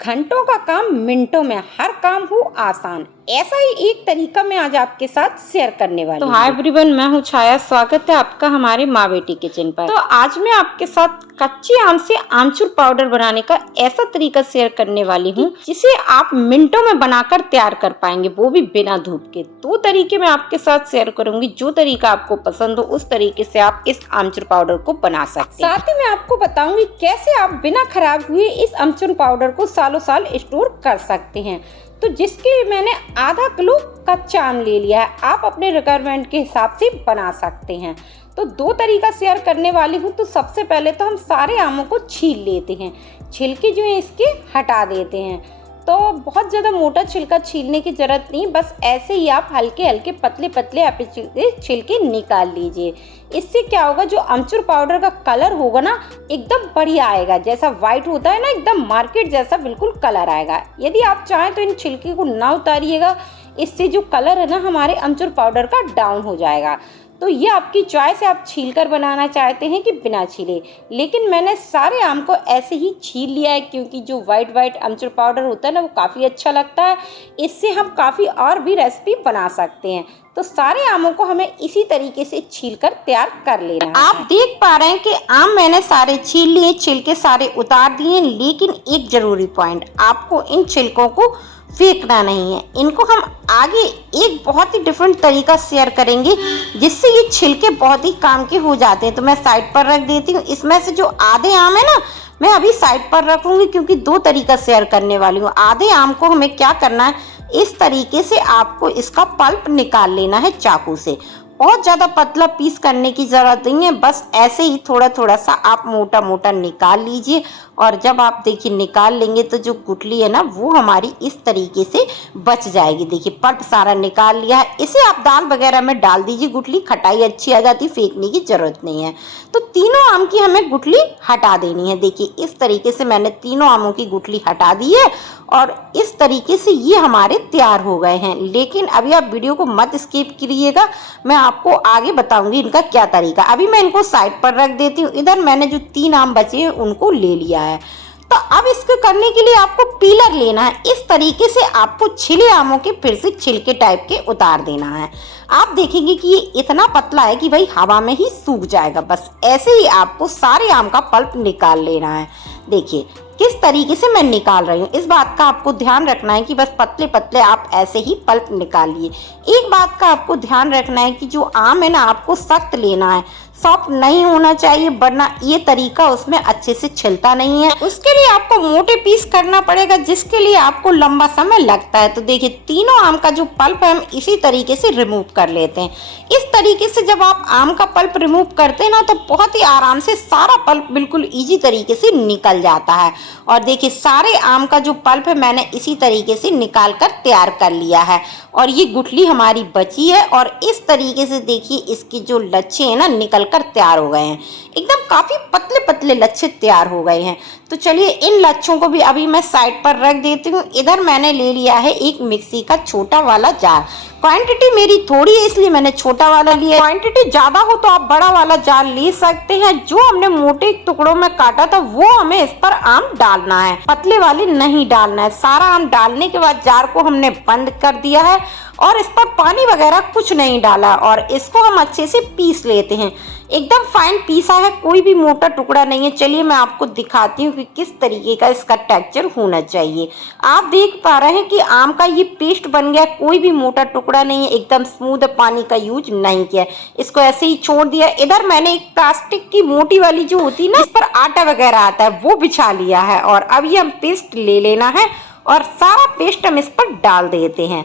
घंटों का काम मिनटों में, हर काम हो आसान, ऐसा ही एक तरीका मैं आज आपके साथ शेयर करने वाली हूँ। तो हाय एवरीवन, मैं हूँ छाया। स्वागत है आपका हमारे माँ बेटी किचन पर। तो आज मैं आपके साथ कच्चे आम से आमचूर पाउडर बनाने का ऐसा तरीका शेयर करने वाली हूँ जिसे आप मिनटों में बनाकर तैयार कर पाएंगे, वो भी बिना धूप के। 2 तरीके मैं आपके साथ शेयर करूंगी, जो तरीका आपको पसंद हो उस तरीके से आप इस आमचूर पाउडर को बना सकते हैं। साथ ही मैं आपको बताऊंगी कैसे आप बिना खराब हुए इस आमचूर पाउडर को सालों साल स्टोर कर सकते हैं। तो जिसके लिए मैंने आधा किलो कच्चा आम ले लिया है, आप अपने रिक्वायरमेंट के हिसाब से बना सकते हैं। तो 2 तरीका शेयर करने वाली हूँ। तो सबसे पहले तो हम सारे आमों को छील लेते हैं, छिलके जो है इसके हटा देते हैं। तो बहुत ज़्यादा मोटा छिलका छीलने की ज़रूरत नहीं, बस ऐसे ही आप हल्के हल्के पतले पतले आप छिलके निकाल लीजिए। इससे क्या होगा, जो आमचूर पाउडर का कलर होगा ना एकदम बढ़िया आएगा, जैसा वाइट होता है ना एकदम मार्केट जैसा बिल्कुल कलर आएगा। यदि आप चाहें तो इन छिलके को ना उतारिएगा, इससे जो कलर है ना हमारे आमचूर पाउडर का डाउन हो जाएगा। तो ये आपकी चॉइस है, आप छील कर बनाना चाहते हैं कि बिना छीले। लेकिन मैंने सारे आम को ऐसे ही छील लिया है, क्योंकि जो वाइट आमचूर पाउडर होता है ना वो काफ़ी अच्छा लगता है। इससे हम काफ़ी और भी रेसिपी बना सकते हैं। तो सारे आमों को हमें इसी तरीके से छील कर तैयार कर लेना है। आप देख पा रहे हैं कि आम मैंने सारे छील लिए, छिलके सारे उतार दिए। लेकिन एक जरूरी पॉइंट, आपको इन छिलकों को फेंकना नहीं है। इनको हम आगे एक बहुत ही डिफरेंट तरीका शेयर करेंगे जिससे ये छिलके बहुत ही काम के हो जाते हैं। तो मैं साइड पर रख देती हूँ। इसमें से जो आधे आम है ना मैं अभी साइड पर रखूंगी, क्योंकि 2 तरीका शेयर करने वाली हूँ। आधे आम को हमें क्या करना है, इस तरीके से आपको इसका पल्प निकाल लेना है चाकू से। बहुत ज़्यादा पतला पीस करने की ज़रूरत नहीं है, बस ऐसे ही थोड़ा थोड़ा सा आप मोटा मोटा निकाल लीजिए। और जब आप देखिए निकाल लेंगे तो जो गुठली है ना वो हमारी इस तरीके से बच जाएगी। देखिए पल्प सारा निकाल लिया है। इसे आप दाल वगैरह में डाल दीजिए, गुठली खटाई अच्छी आ जाती, फेंकने की ज़रूरत नहीं है। तो तीनों आम की हमें गुठली हटा देनी है। देखिए इस तरीके से मैंने तीनों आमों की गुठली हटा दी है और इस तरीके से ये हमारे तैयार हो गए हैं। लेकिन अभी आप वीडियो को मत स्किप करिएगा, मैं आपको आगे बताऊंगी इनका क्या तरीका। अभी मैं इनको साइड पर रख देती हूँ। इधर मैंने जो 3 आम बचे हैं उनको ले लिया है। तो अब इसको करने के लिए आपको पीलर लेना है। इस तरीके से आपको छिले आमों के फिर से छिलके टाइप के उतार देना है। आप देखेंगे कि ये इतना पतला है कि भाई हवा में ही सूख जाएगा। बस ऐसे ही आपको सारे आम का पल्प निकाल लेना है। देखिए किस तरीके से मैं निकाल रही हूँ, इस बात का आपको ध्यान रखना है कि बस पतले पतले आप ऐसे ही पल्प निकालिए। एक बात का आपको ध्यान रखना है कि जो आम है ना आपको सख्त लेना है, सॉफ्ट नहीं होना चाहिए, वरना ये तरीका उसमें अच्छे से छिलता नहीं है। उसके लिए आपको मोटे पीस करना पड़ेगा, जिसके लिए आपको लंबा समय लगता है। तो देखिए तीनों आम का जो पल्प है हम इसी तरीके से रिमूव कर लेते हैं। इस तरीके से जब आप आम का पल्प रिमूव करते हैं ना तो बहुत ही आराम से सारा पल्प बिल्कुल ईजी तरीके से निकल जाता है। और देखिए सारे आम का जो पल्प है मैंने इसी तरीके से निकाल कर तैयार कर लिया है। और ये गुठली हमारी बची है और इस तरीके से देखिए इसकी जो लच्छे हैं ना निकल कर तैयार हो गए हैं। एकदम काफी पतले पतले लच्छे तैयार हो गए हैं। तो चलिए इन लच्छों को भी अभी मैं साइड पर रख देती हूँ। इधर मैंने ले लिया है एक मिक्सी का छोटा वाला जार। क्वांटिटी मेरी थोड़ी है इसलिए मैंने छोटा वाला लिया। क्वांटिटी ज्यादा हो तो आप बड़ा वाला जार ले सकते हैं। जो हमने मोटे टुकड़ों में काटा था वो हमें इस पर आम डालना है, पतले वाले नहीं डालना है। सारा आम डालने के बाद जार को हमने बंद कर दिया है और इस पर पानी वगैरह कुछ नहीं डाला और इसको हम अच्छे से पीस लेते हैं। एकदम फाइन पीसा है, कोई भी मोटा टुकड़ा नहीं है। चलिए मैं आपको दिखाती हूँ कि किस तरीके का इसका टेक्सचर होना चाहिए। आप देख पा रहे हैं कि आम का ये पेस्ट बन गया, कोई भी मोटा टुकड़ा नहीं है, एकदम स्मूथ, पानी का यूज नहीं किया। इसको ऐसे ही छोड़ दिया। इधर मैंने एक प्लास्टिक की मोटी वाली जो होती है ना इस पर आटा वगैरह आता है वो बिछा लिया है। और अब ये हम पेस्ट ले लेना है और सारा पेस्ट हम इस पर डाल देते हैं।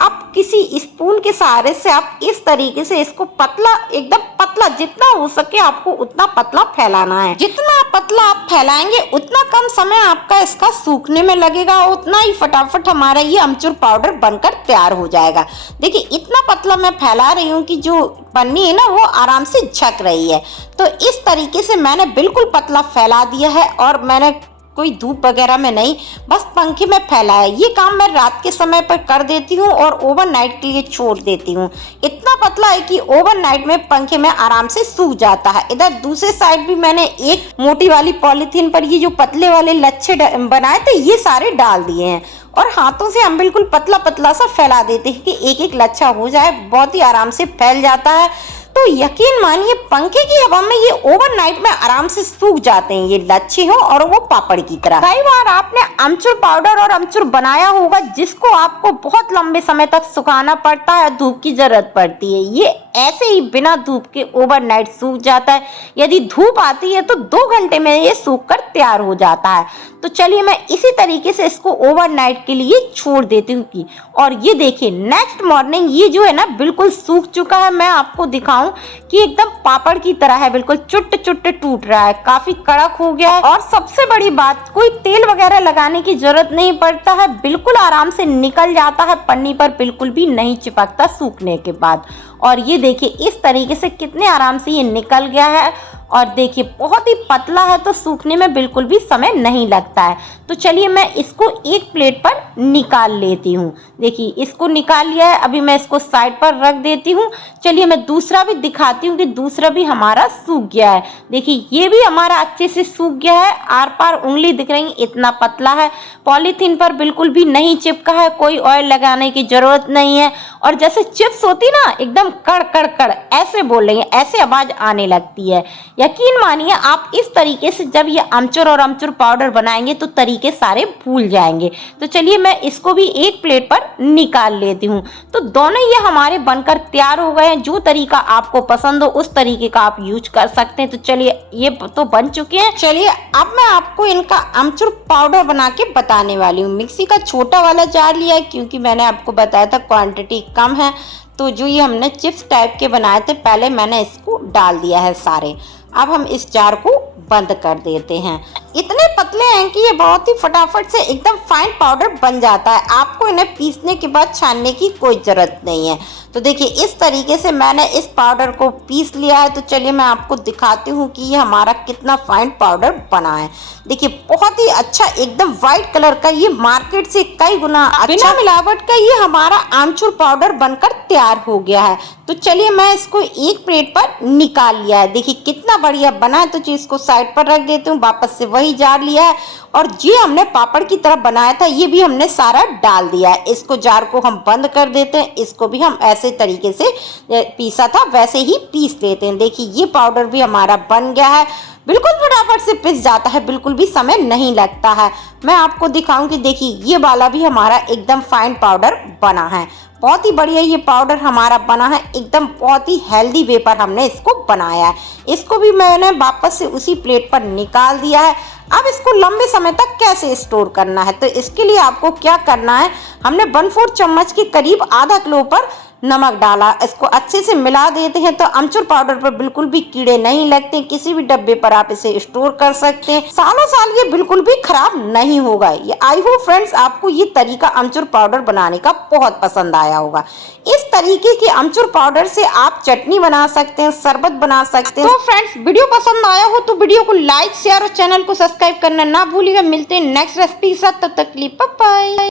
अब किसी स्पून के सहारे से आप इस तरीके से इसको पतला, एकदम पतला, जितना हो सके आपको उतना पतला फैलाना है। जितना पतला आप फैलाएंगे उतना कम समय आपका इसका सूखने में लगेगा, उतना ही फटाफट हमारा ये आमचूर पाउडर बनकर तैयार हो जाएगा। देखिए इतना पतला मैं फैला रही हूँ कि जो पन्नी है ना वो आराम से झक रही है। तो इस तरीके से मैंने बिल्कुल पतला फैला दिया है और मैंने कोई धूप वगैरह में नहीं, बस पंखे में फैला है। ये काम मैं रात के समय पर कर देती हूँ और ओवरनाइट के लिए छोड़ देती हूँ। इतना पतला है कि ओवरनाइट में पंखे में आराम से सूख जाता है। इधर दूसरे साइड भी मैंने एक मोटी वाली पॉलीथीन पर ये जो पतले वाले लच्छे बनाए थे ये सारे डाल दिए हैं और हाथों से हम बिल्कुल पतला पतला सा फैला देते हैं कि एक एक लच्छा हो जाए। बहुत ही आराम से फैल जाता है। तो यकीन मानिए पंखे की हवा में ये ओवरनाइट में आराम से सूख जाते हैं, ये लच्छे हो और वो पापड़ की तरह। कई बार आपने अमचूर पाउडर और अमचूर बनाया होगा जिसको आपको बहुत लंबे समय तक सुखाना पड़ता है, धूप की जरूरत पड़ती है। ये ऐसे ही बिना धूप के ओवरनाइट सूख जाता है। यदि धूप आती है तो 2 घंटे में ये सूख कर तैयार हो जाता है। तो चलिए मैं इसी तरीके से इसको ओवरनाइट के लिए छोड़ देती हूँ की। और ये देखिए नेक्स्ट मॉर्निंग ये जो है ना बिल्कुल सूख चुका है। मैं आपको दिखाऊं कि एकदम पापड़ की तरह है, बिल्कुल चुट्ट चुट्ट टूट रहा है, काफी कड़क हो गया है। और सबसे बड़ी बात, कोई तेल वगैरह लगाने की जरूरत नहीं पड़ता है, बिल्कुल आराम से निकल जाता है, पन्नी पर बिल्कुल भी नहीं चिपकता सूखने के बाद। और ये देखिए इस तरीके से कितने आराम से ये निकल गया है। और देखिए बहुत ही पतला है तो सूखने में बिल्कुल भी समय नहीं लगता है। तो चलिए मैं इसको एक प्लेट पर निकाल लेती हूँ। देखिए इसको निकाल लिया है, अभी मैं इसको साइड पर रख देती हूँ। चलिए मैं दूसरा भी दिखाती हूँ कि दूसरा भी हमारा सूख गया है। देखिए ये भी हमारा अच्छे से सूख गया है, आर पार उंगली दिख रही, इतना पतला है। पॉलीथीन पर बिल्कुल भी नहीं चिपका है, कोई ऑयल लगाने की जरूरत नहीं है। और जैसे चिप्स होती ना एकदम कड़ कड़ कड़ ऐसे बोल रही है, ऐसे आवाज आने लगती है। यकीन मानिए आप इस तरीके से जब ये अमचूर और अमचूर पाउडर बनाएंगे तो तरीके सारे भूल जाएंगे। तो चलिए मैं इसको भी एक प्लेट पर निकाल लेती हूँ। तो दोनों ये हमारे बनकर तैयार हो गए हैं। जो तरीका आपको पसंद हो उस तरीके का आप यूज कर सकते हैं। तो चलिए ये तो बन चुके हैं। चलिए अब मैं आपको इनका अमचूर पाउडर बना के बताने वाली हूँ। मिक्सी का छोटा वाला जार लिया है क्योंकि मैंने आपको बताया था क्वांटिटी कम है। तो जो ये हमने चिप्स टाइप के बनाए थे पहले मैंने इसको डाल दिया है सारे। अब हम इस जार को बंद कर देते हैं। इतने पतले हैं कि ये बहुत ही फटाफट से एकदम फाइन पाउडर बन जाता है। आपको इन्हें पीसने के बाद छानने की कोई ज़रूरत नहीं है। तो देखिए इस तरीके से मैंने इस पाउडर को पीस लिया है। तो चलिए मैं आपको दिखाती हूँ कि ये हमारा कितना फाइन पाउडर बना है। देखिए बहुत ही अच्छा एकदम वाइट कलर का, ये मार्केट से कई गुना बिना मिलावट का ये हमारा आमचूर पाउडर बनकर तैयार हो गया है। तो चलिए मैं इसको एक प्लेट पर निकाल लिया है। देखिए कितना बढ़िया बना है। तो इसको साइड पर रख देती हूँ। वापस से वही जार लिया है और ये हमने पापड़ की तरह बनाया था ये भी हमने सारा डाल दिया है। इसको जार को हम बंद कर देते हैं। इसको भी हम ऐसे तरीके से पीसा था वैसे ही पीस लेते हैं। देखिए ये पाउडर भी हमारा बन गया है, बिल्कुल फटाफट से पिस जाता है, बिल्कुल भी समय नहीं लगता है। मैं आपको दिखाऊंगी। देखिए ये वाला भी हमारा एकदम फाइन पाउडर बना है। बहुत ही बढ़िया ये पाउडर हमारा बना है, एकदम बहुत ही हेल्दी वे पर हमने इसको बनाया है। इसको भी मैंने वापस से उसी प्लेट पर निकाल दिया है। अब इसको लंबे समय तक कैसे स्टोर करना है, तो इसके लिए आपको क्या करना है, हमने 1/4 चम्मच के करीब आधा किलो पर नमक डाला। इसको अच्छे से मिला देते हैं तो अमचूर पाउडर पर बिल्कुल भी कीड़े नहीं लगते। किसी भी डब्बे पर आप इसे स्टोर कर सकते हैं, सालों साल ये बिल्कुल भी खराब नहीं होगा। ये आई होप फ्रेंड्स आपको ये तरीका अमचूर पाउडर बनाने का बहुत पसंद आया होगा। इस तरीके के अमचूर पाउडर से आप चटनी बना सकते हैं, शरबत बना सकते हैं। तो फ्रेंड्स वीडियो पसंद आया हो तो वीडियो को लाइक शेयर और चैनल को सब्सक्राइब करना ना भूलिएगा। मिलते हैं नेक्स्ट रेसिपी के साथ, तब तक के लिए बाय बाय।